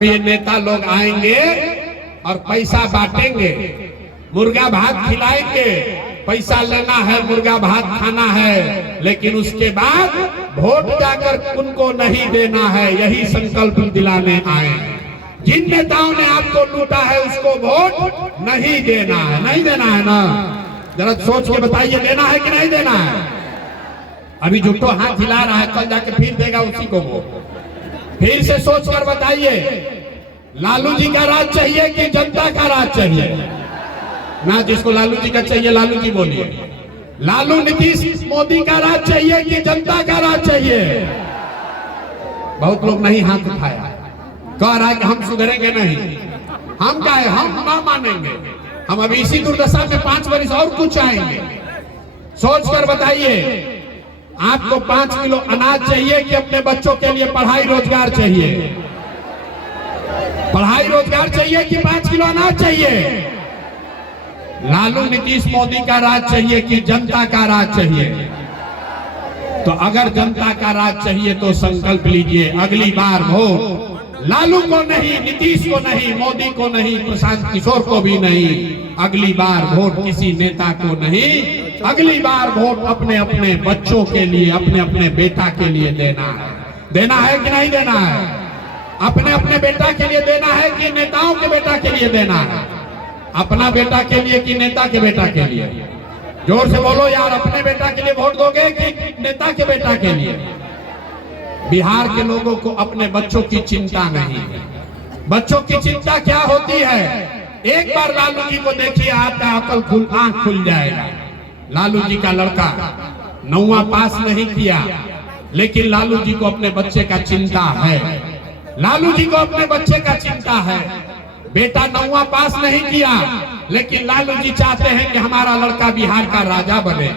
ये नेता लोग आएंगे और पैसा बांटेंगे, मुर्गा भात खिलाएंगे, पैसा लेना है, मुर्गा भात खाना है, लेकिन उसके बाद वोट जाकर उनको नहीं देना है। यही संकल्प दिलाने आए। जिन नेताओं ने आपको लूटा है उसको वोट नहीं देना है। नहीं देना है ना? जरा सोच के बताइए, देना है कि नहीं देना है? अभी जुटो हाथ हिला रहा है, कल जाके फिर देगा उसी को वोट। फिर से सोच कर बताइए, लालू जी का राज चाहिए कि जनता का राज चाहिए? ना, जिसको लालू जी का चाहिए लालू जी बोलिए। लालू नीतीश मोदी का राज चाहिए कि जनता का राज चाहिए? बहुत लोग नहीं हाथ उठाया, कह रहा है कि हम सुधरेंगे नहीं। हम क्या है, हम ना मानेंगे। हम अभी इसी दुर्दशा में 5 वर्ष और कुछ आएंगे। सोच कर बताइए, आपको 5 किलो अनाज चाहिए कि अपने बच्चों के लिए पढ़ाई रोजगार चाहिए? पढ़ाई रोजगार चाहिए कि 5 किलो अनाज चाहिए? लालू नीतीश मोदी का राज चाहिए कि जनता का राज चाहिए? तो अगर जनता का राज चाहिए तो संकल्प लीजिए, अगली बार वोट लालू को नहीं, नीतीश को नहीं, मोदी को नहीं, प्रशांत किशोर को भी नहीं। अगली बार वोट किसी नेता को नहीं, अगली बार वोट अपने अपने बच्चों के लिए, अपने अपने बेटा के लिए देना है। देना है कि नहीं देना है? अपने अपने बेटा के लिए देना है कि नेताओं के बेटा के लिए देना है? अपना बेटा के लिए कि नेता के बेटा के लिए? जोर से बोलो यार, अपने बेटा के लिए वोट दोगे कि नेता के बेटा के लिए? बिहार के लोगों को अपने बच्चों की चिंता नहीं है। बच्चों की चिंता क्या होती है? एक बार लालू जी को देखिए, आपका अकल आंख खुल जाएगा। लालू जी का लड़का 9वां पास नहीं किया, लेकिन लालू जी को अपने बच्चे का चिंता है। लालू जी को अपने बच्चे का चिंता है। बेटा 9वां पास नहीं किया, लेकिन लालू जी चाहते हैं कि हमारा लड़का बिहार का राजा बने,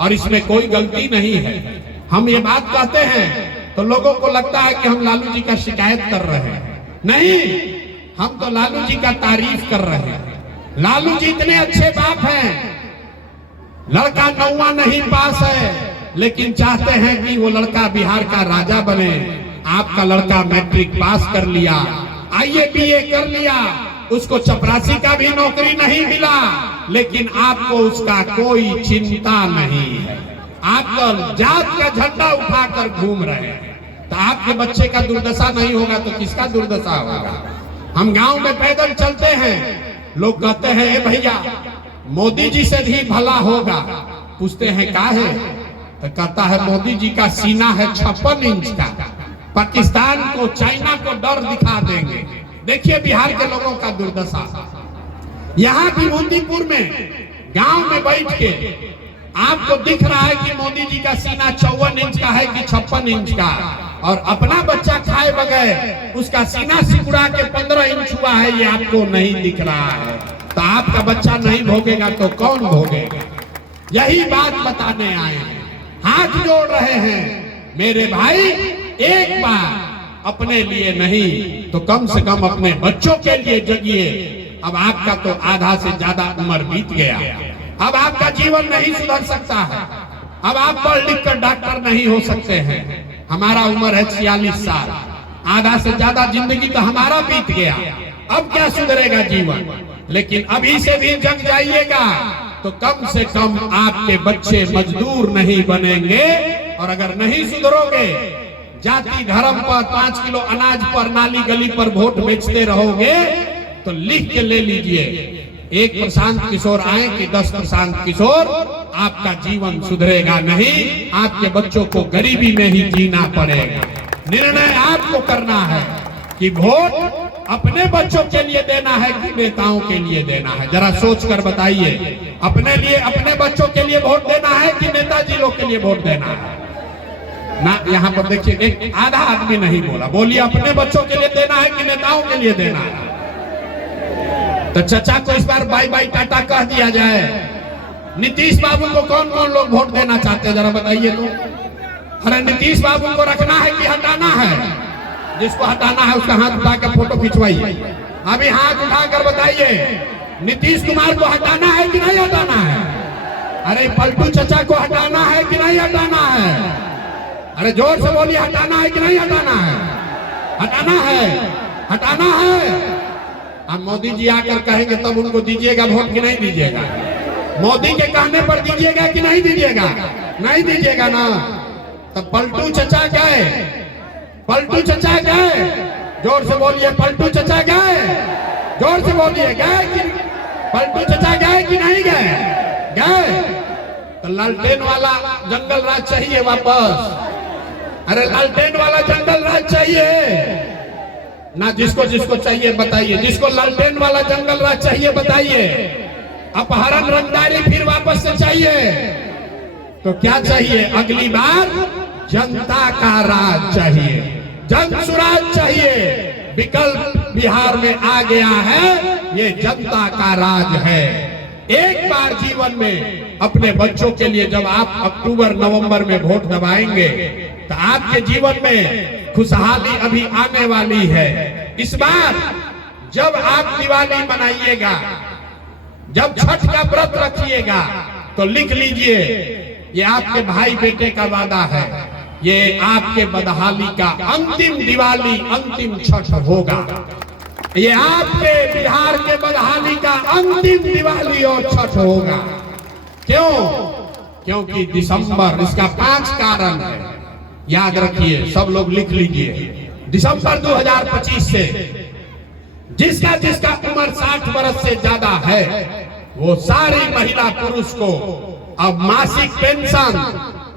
और इसमें कोई गलती नहीं है। हम ये बात कहते हैं तो लोगों को लगता है कि हम लालू जी का शिकायत कर रहे हैं। नहीं, हम तो लालू जी का तारीफ कर रहे हैं। लालू जी इतने अच्छे बाप हैं। लड़का 9वां नहीं पास है, लेकिन चाहते हैं कि वो लड़का बिहार का राजा बने। आपका लड़का मैट्रिक पास कर लिया, IABA कर लिया, उसको चपरासी का भी नौकरी नहीं मिला, लेकिन आपको उसका कोई चिंता नहीं है। आप तो जात का झंडा उठाकर घूम रहे हैं। तो आपके बच्चे का दुर्दशा नहीं होगा तो किसका दुर्दशा होगा? हम गांव में पैदल चलते हैं, लोग कहते हैं ए भैया मोदी जी से भी भला होगा। पूछते हैं क्या है? तो कहता है मोदी जी का सीना है 56 इंच का, पाकिस्तान को, चाइना को डर दिखा देंगे। देखिए बिहार के लोगों का दुर्दशा। यहाँ भी मोदीपुर में गांव में बैठ के आपको दिख रहा है कि मोदी जी का सीना 54 इंच का है कि 56 इंच का, और अपना बच्चा खाए बगैर उसका सीना सिकुड़ा के 15 इंच हुआ है, ये आपको नहीं दिख रहा है। तो आपका बच्चा नहीं भोगेगा तो कौन भोगेगा? यही बात बताने आए हैं। हाथ जोड़ रहे हैं मेरे भाई, एक बार अपने लिए नहीं तो कम से कम अपने बच्चों के लिए जगिए। अब आपका तो आधा से ज्यादा उम्र बीत गया, अब आपका जीवन नहीं सुधर सकता है। अब आप पढ़ लिख कर डॉक्टर नहीं हो सकते हैं। हमारा उम्र है 46 साल, आधा से ज्यादा जिंदगी तो हमारा बीत गया। अब क्या सुधरेगा जीवन? लेकिन अभी से भी जग जाइएगा तो कम से कम आपके बच्चे मजदूर नहीं बनेंगे। और अगर नहीं सुधरोगे, जाति धर्म पर, 5 किलो अनाज पर, नाली गली पर वोट बेचते रहोगे, तो लिख के ले लीजिए, 1 प्रशांत किशोर आए कि 10 प्रशांत किशोर, आपका जीवन सुधरेगा नहीं। आपके बच्चों को गरीबी में ही जीना पड़ेगा। निर्णय आपको करना है कि वोट अपने बच्चों के लिए देना है कि नेताओं के लिए देना है। जरा सोच कर बताइए, अपने लिए, अपने बच्चों के लिए वोट देना है कि नेताजी लोग के लिए वोट देना है? ना, यहाँ पर देखिए एक आधा आदमी नहीं बोला। बोलिए, अपने बच्चों के लिए देना है कि नेताओं के लिए देना है? तो चचा को इस बार बाय बाय टाटा कह दिया जाए। नीतीश बाबू को कौन कौन लोग वोट देना चाहते हैं, जरा बताइए तो। अरे नीतीश बाबू को रखना है कि हटाना है? जिसको हटाना है उसका हाथ उठाकर फोटो खिंचवाइए। अभी हाथ उठाकर बताइए, नीतीश कुमार को हटाना है कि नहीं हटाना है? अरे पलटू चचा को हटाना है कि नहीं हटाना है? अरे जोर से बोलिए, हटाना है कि नहीं हटाना है? हटाना है। हटाना है। अब मोदी जी आकर कहेंगे तब उनको दीजिएगा वोट कि नहीं दीजिएगा? मोदी के कहने पर दीजिएगा कि नहीं दीजिएगा? नहीं दीजिएगा ना। तब पलटू चचा गए, पलटू चचा गए, जोर से बोलिए पलटू चचा गए, जोर से बोलिए गए कि पलटू चचा गए कि नहीं गए? गए। तो लालटेन वाला जंगल राज चाहिए वापस। अरे लालटेन वाला जंगल राज चाहिए ना? जिसको जिसको चाहिए बताइए, जिसको लालटेन वाला जंगल राज चाहिए बताइए। अपहरण रंगदारी फिर वापस से चाहिए तो क्या चाहिए? अगली बार जनता का राज चाहिए, जन सुराज चाहिए। विकल्प बिहार में आ गया है, ये जनता का राज है। एक बार जीवन में अपने बच्चों के लिए जब आप अक्टूबर नवंबर में वोट दबाएंगे तो आपके जीवन में खुशहाली अभी आने वाली है। इस बार जब आप दिवाली मनाइएगा, जब छठ का व्रत रखिएगा तो लिख लीजिए ये आपके भाई बेटे का वादा है, ये आपके बदहाली का अंतिम दिवाली, अंतिम छठ होगा। ये आपके बिहार के बदहाली का अंतिम दिवाली और छठ होगा। क्यों? क्योंकि दिसंबर, इसका 5 कारण है, याद रखिए, सब लोग लिख लीजिए। दिसंबर 2025 से जिसका जिसका उम्र 60 वर्ष से ज्यादा है वो सारी महिला पुरुष को अब मासिक पेंशन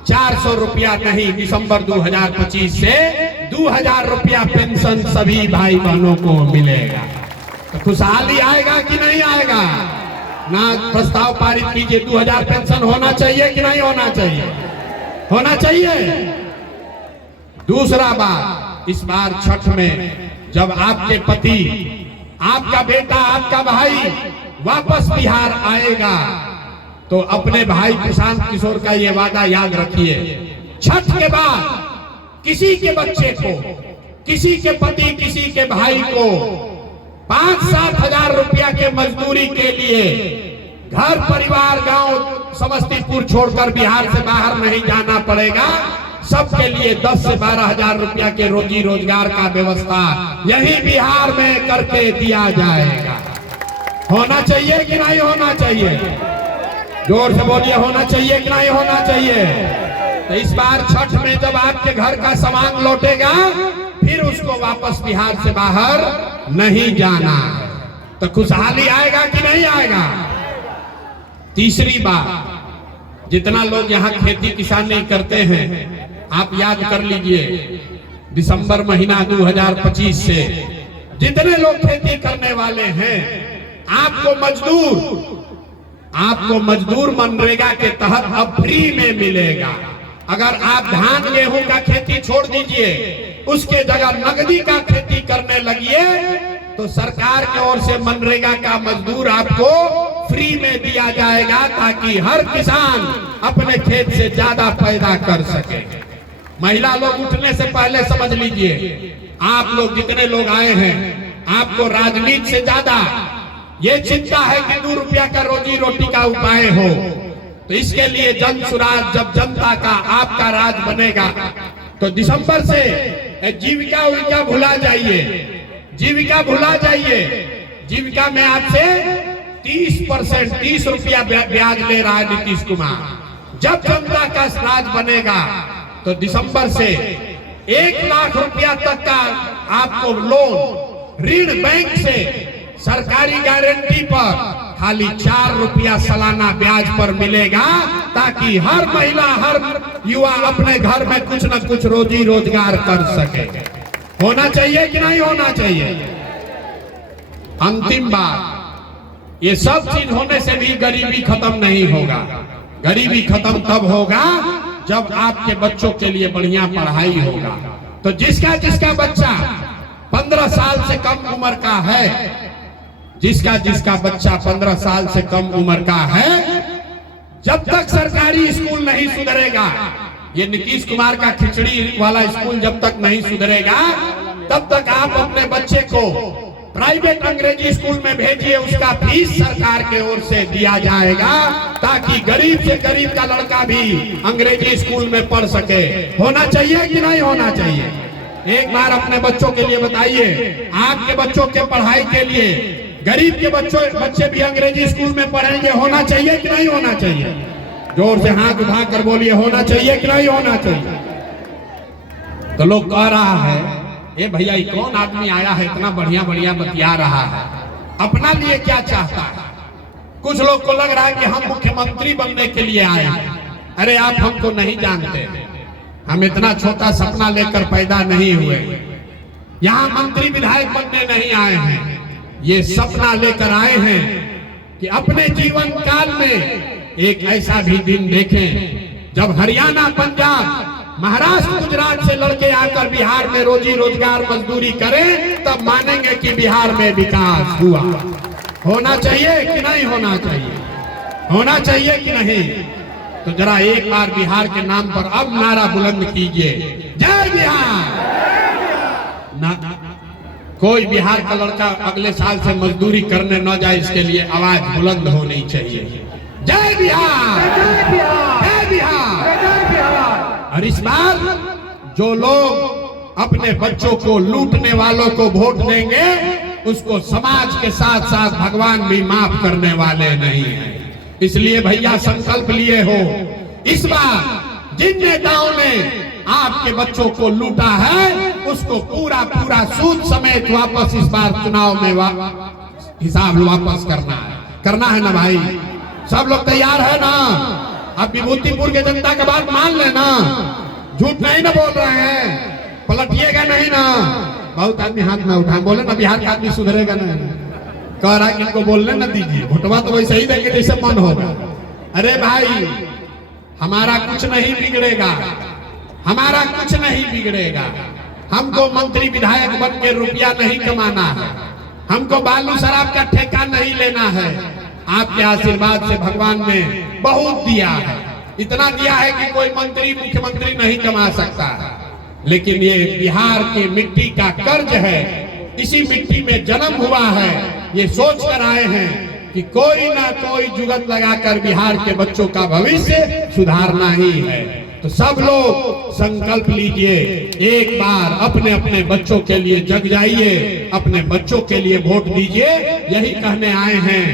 400 रुपया नहीं, दिसंबर 2025 से 2000 रुपया पेंशन सभी भाई बहनों को मिलेगा। तो खुशहाली आएगा कि नहीं आएगा? ना प्रस्ताव पारित कीजिए, 2000 पेंशन होना चाहिए कि नहीं होना चाहिए? होना चाहिए। दूसरा बात, इस बार छठ में जब आपके पति, आपका बेटा, आपका भाई वापस बिहार आएगा तो अपने भाई प्रशांत किशोर का ये वादा याद रखिए, छठ के बाद किसी के बच्चे को, किसी के पति, किसी के भाई को 5-7 हजार रुपया के मजदूरी के लिए घर परिवार गांव समस्तीपुर छोड़कर बिहार से बाहर नहीं जाना पड़ेगा। सबके लिए 10 से 12 हजार रुपया के रोजी रोजगार का व्यवस्था यही बिहार में करके दिया जाएगा। होना चाहिए कि नहीं होना चाहिए? जोर से बोलिए, होना चाहिए कि नहीं होना चाहिए? तो इस बार छठ में जब आपके घर का सामान लौटेगा फिर उसको वापस बिहार से बाहर नहीं जाना, तो खुशहाली आएगा कि नहीं आएगा? तीसरी बात, जितना लोग यहाँ खेती किसानी करते हैं आप याद कर लीजिए, दिसंबर महीना 2025 से जितने लोग खेती करने वाले हैं आपको मजदूर मनरेगा के तहत अब फ्री में मिलेगा। अगर आप धान गेहूं का खेती छोड़ दीजिए, उसके जगह नगदी का खेती करने लगिए तो सरकार की ओर से मनरेगा का मजदूर आपको फ्री में दिया जाएगा ताकि हर किसान अपने खेत से ज्यादा पैदा कर सके। महिला लोग उठने से पहले समझ लीजिए, आप लोग जितने लोग आए हैं आपको राजनीति से ज्यादा ये चिंता है कि 2 रुपया का रोजी रोटी का उपाय हो। तो इसके लिए जन सुराज, जब जनता का आपका राज बनेगा तो दिसंबर से जीविका उविका भुला जाइए, जीविका भुला जाइए। जीविका में आपसे 30% 30 रुपया ब्याज ले रहा है नीतीश कुमार। जब जनता का राज बनेगा तो दिसंबर से 1 लाख रुपया तक का आपको लोन, ऋण बैंक से सरकारी गारंटी पर खाली 4 रुपया सालाना ब्याज पर मिलेगा ताकि हर महिला, हर युवा अपने घर में कुछ न कुछ रोजी रोजगार कर सके। होना चाहिए कि नहीं होना चाहिए? अंतिम बात, ये सब चीज होने से भी गरीबी खत्म नहीं होगा। गरीबी खत्म तब होगा जब आपके बच्चों के लिए बढ़िया पढ़ाई होगा। तो जिसका जिसका बच्चा 15 साल से कम उम्र का है, जिसका जिसका बच्चा 15 साल से कम उम्र का है, जब तक सरकारी स्कूल नहीं सुधरेगा, ये नीतीश कुमार का खिचड़ी वाला स्कूल जब तक नहीं सुधरेगा तब तक आप अपने बच्चे को प्राइवेट अंग्रेजी स्कूल में भेजिए, उसका फीस सरकार के ओर से दिया जाएगा ताकि गरीब से गरीब का लड़का भी अंग्रेजी स्कूल में पढ़ सके। होना चाहिए कि नहीं होना चाहिए? एक बार अपने बच्चों के लिए बताइए, आपके बच्चों के पढ़ाई के लिए गरीब के बच्चे भी अंग्रेजी स्कूल में पढ़ेंगे, होना चाहिए कि नहीं होना चाहिए? जोर से हाथ उठा कर बोलिए, होना चाहिए कि नहीं होना चाहिए? तो लोग कह रहा है, ए भैया ये कौन आदमी आया है इतना बढ़िया बढ़िया बतिया रहा है, अपना लिए क्या चाहता है? कुछ लोग को लग रहा है कि हम मुख्यमंत्री बनने के लिए आए हैं। अरे आप हमको नहीं जानते, हम इतना छोटा सपना लेकर पैदा नहीं हुए, यहाँ मंत्री विधायक बनने नहीं आए हैं। ये सपना लेकर आए हैं कि अपने जीवन काल में एक ऐसा भी दिन देखें जब हरियाणा, पंजाब, महाराष्ट्र, गुजरात से लड़के आकर बिहार में रोजी रोजगार मजदूरी करें, तब मानेंगे कि बिहार में विकास हुआ। होना चाहिए कि नहीं होना चाहिए? होना चाहिए कि नहीं? तो जरा एक बार बिहार के नाम पर अब नारा बुलंद कीजिए, जय बिहार। कोई बिहार का लड़का अगले साल से मजदूरी करने न जाए, इसके लिए आवाज बुलंद होनी चाहिए, जय बिहार, जय बिहार। और इस बार जो लोग अपने बच्चों को लूटने वालों को वोट देंगे, उसको समाज के साथ साथ भगवान भी माफ करने वाले नहीं हैं। इसलिए भैया संकल्प लिए हो, इस बार जिन नेताओं ने आपके बच्चों को लूटा है उसको पूरा पूरा सूद समेत वापस इस बार चुनाव में हिसाब वापस करना है ना भाई? सब लोग तैयार है ना? अब विभूतिपुर के जनता का बात मान लेना, झूठ नहीं ना बोल रहे हैं, पलटिएगा नहीं ना? बहुत आदमी हाथ में उठा, बोले ना बिहार का आदमी सुधरेगा नहीं, कह रहा है कि इनको बोलने न दीजिए, भोटवा तो वैसे ही देंगे जैसे मन होगा। अरे भाई हमारा कुछ नहीं बिगड़ेगा, हमारा कुछ नहीं बिगड़ेगा। हमको मंत्री विधायक बन के रुपया नहीं कमाना है, हमको बालू शराब का ठेका नहीं लेना है। आपके आशीर्वाद से भगवान ने बहुत दिया है, इतना दिया है कि कोई मंत्री मुख्यमंत्री नहीं कमा सकता है। लेकिन ये बिहार की मिट्टी का कर्ज है, इसी मिट्टी में जन्म हुआ है। ये सोच कर आए हैं कि कोई ना कोई जुगत लगाकर बिहार के बच्चों का भविष्य सुधारना ही है। तो सब लोग संकल्प लीजिए, एक बार अपने अपने बच्चों के लिए जग जाइए, अपने बच्चों के लिए वोट दीजिए। यही कहने आए हैं,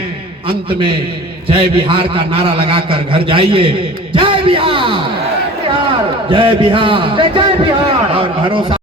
अंत में जय बिहार का नारा लगाकर घर जाइए। जय बिहार, जय बिहार, जय बिहार। और भरोसा